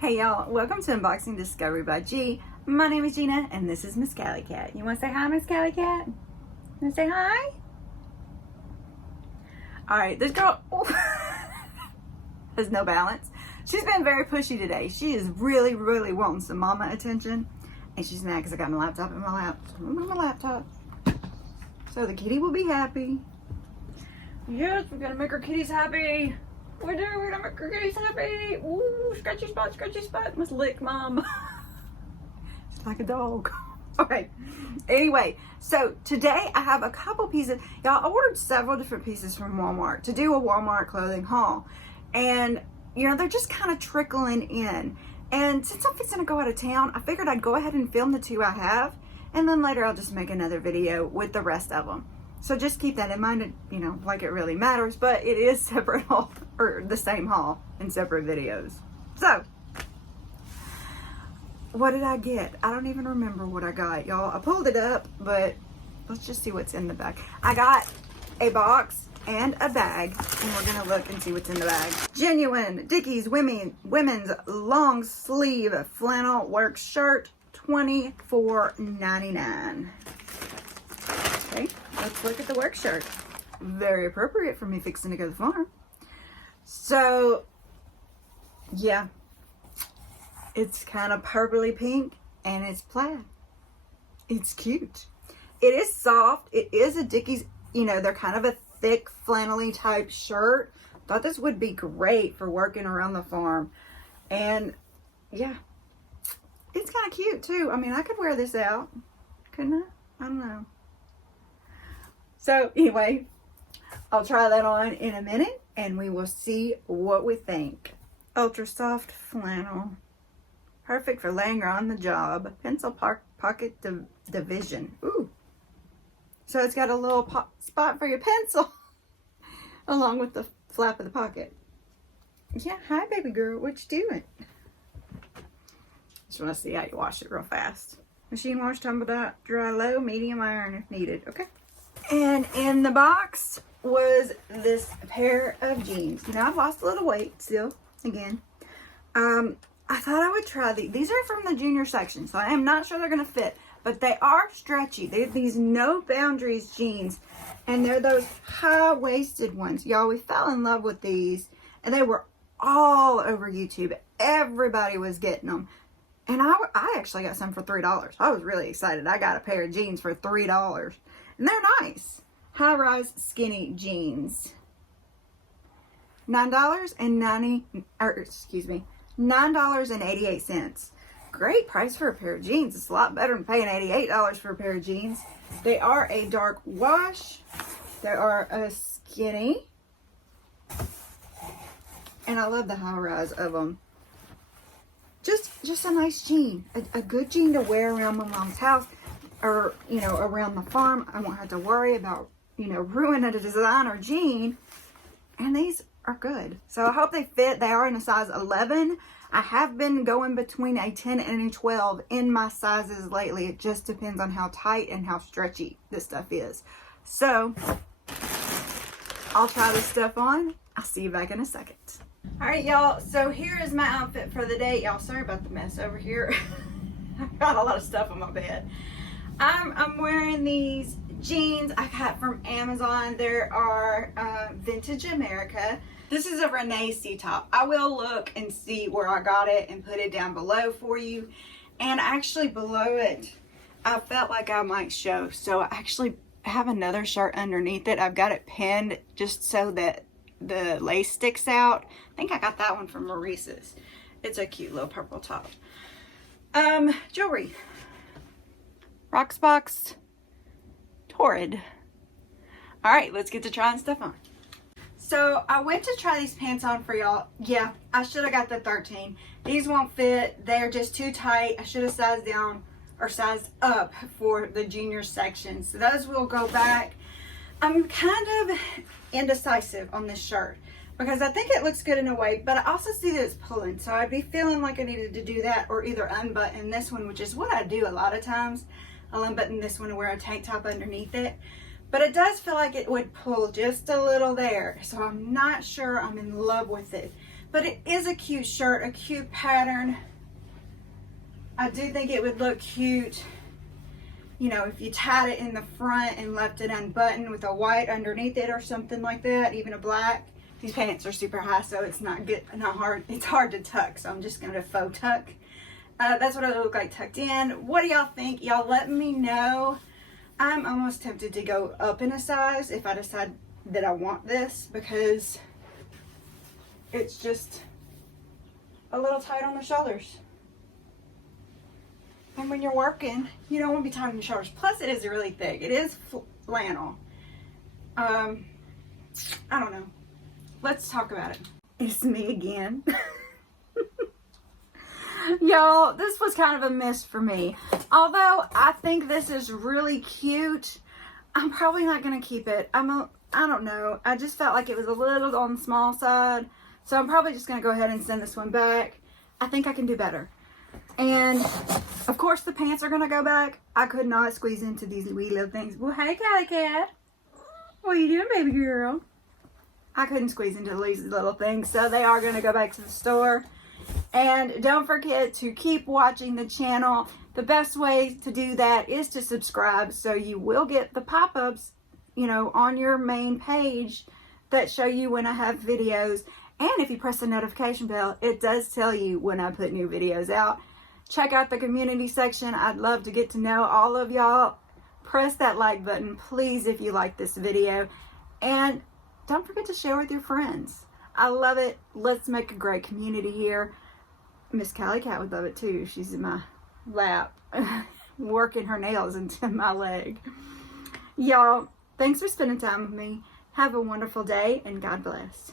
Hey y'all, welcome to Unboxing Discovery by G. My name is Gina and this is Miss Cali Cat. You want to say hi, Miss Cali Cat? You want to say hi? Alright, this girl has no balance. She's been very pushy today. She is really wanting some mama attention. And she's mad because I got my laptop in my lap. So I'm gonna move my laptop so the kitty will be happy. Yes, we're gonna make our kitties happy. We're gonna make our kitties happy. Ooh, scratchy spot. Must lick mom. It's like a dog. Okay. Anyway, so today I have a couple pieces. Y'all, I ordered several different pieces from Walmart to do a Walmart clothing haul. And, you know, they're just kind of trickling in. And since I'm fixing to go out of town, I figured I'd go ahead and film the two I have. And then later I'll just make another video with the rest of them. So just keep that in mind, you know, like it really matters, but it is separate haul, or the same haul in separate videos. So, what did I get? I don't even remember what I got, y'all. I pulled it up, but let's just see what's in the bag. I got a box and a bag, and we're gonna look and see what's in the bag. Genuine Dickies women's long sleeve flannel work shirt, $24.99. Okay, let's look at the work shirt. Very appropriate for me fixing to go to the farm. So, yeah, it's kind of purpley pink and it's plaid. It's cute. It is soft. It is a Dickies, you know, they're kind of a thick flannelly type shirt. Thought this would be great for working around the farm. And yeah, it's kind of cute too. I mean, I could wear this out, couldn't I? I don't know. So anyway, I'll try that on in a minute and we will see what we think. Ultra soft flannel. Perfect for laying on the job. Pencil pocket division. Ooh. So it's got a little spot for your pencil along with the flap of the pocket. Yeah, hi baby girl, what you doing? Just want to see how you wash it real fast. Machine wash, tumble dry low, medium iron if needed. Okay. And in the box was this pair of jeans. Now I've lost a little weight still, again. I thought I would try these. These are from the junior section, so I am not sure they're going to fit. But they are stretchy. They're these No Boundaries jeans. And they're those high-waisted ones. Y'all, we fell in love with these. And they were all over YouTube. Everybody was getting them. And I actually got some for $3. I was really excited. I got a pair of jeans for $3. And they're nice. High-rise skinny jeans. $9.88. Great price for a pair of jeans. It's a lot better than paying $88 for a pair of jeans. They are a dark wash. They are a skinny. And I love the high-rise of them. Just a nice jean. A good jean to wear around my mom's house. Or, you know, around the farm. I won't have to worry about, you know, ruining a designer jean. And these are good. So I hope they fit. They are in a size 11. I have been going between a 10 and a 12 in my sizes lately. It just depends on how tight and how stretchy this stuff is. So I'll try this stuff on. I'll see you back in a second. All right, y'all. So here is my outfit for the day. Y'all, sorry about the mess over here. I've got a lot of stuff on my bed. I'm wearing these jeans I got from Amazon. There are Vintage America. This is a Renee C top. I will look and see where I got it and put it down below for you. And actually below it, I felt like I might show. So I actually have another shirt underneath it. I've got it pinned just so that the lace sticks out. I think I got that one from Maurices. It's a cute little purple top. Jewelry. Box, Torrid. All right, let's get to trying stuff on. So I went to try these pants on for y'all. Yeah, I should have got the 13. These won't fit. They're just too tight. I should have sized down or sized up for the junior section. So those will go back. I'm kind of indecisive on this shirt because I think it looks good in a way, but I also see that it's pulling. So I'd be feeling like I needed to do that or either unbutton this one, which is what I do a lot of times. I'll unbutton this one and wear a tank top underneath it. But it does feel like it would pull just a little there. So I'm not sure I'm in love with it. But it is a cute shirt, a cute pattern. I do think it would look cute, you know, if you tied it in the front and left it unbuttoned with a white underneath it or something like that, even a black. These pants are super high, so it's not good, not hard. It's hard to tuck, so I'm just gonna faux tuck. That's what it would look like tucked in. What do y'all think? Y'all let me know. I'm almost tempted to go up in a size if I decide that I want this, because it's just a little tight on the shoulders. And when you're working, you don't want to be tight on your shoulders. Plus, it is really thick. It is flannel. I don't know. Let's talk about it. It's me again. Y'all, this was kind of a miss for me. Although I think this is really cute, I'm probably not going to keep it. I don't know. I just felt like it was a little on the small side. So I'm probably just going to go ahead and send this one back. I think I can do better. And of course the pants are going to go back. I could not squeeze into these wee little things. Well, hey, Catty Cat. What are you doing, baby girl? I couldn't squeeze into these little things. So they are going to go back to the store. And don't forget to keep watching the channel. The best way to do that is to subscribe, so you will get the pop-ups, you know, on your main page that show you when I have videos. And if you press the notification bell, it does tell you when I put new videos out. Check out the community section. I'd love to get to know all of y'all. Press that like button, please, if you like this video. And don't forget to share with your friends. I love it. Let's make a great community here. Miss Callie Cat would love it too. She's in my lap working her nails into my leg. Y'all, thanks for spending time with me. Have a wonderful day and God bless.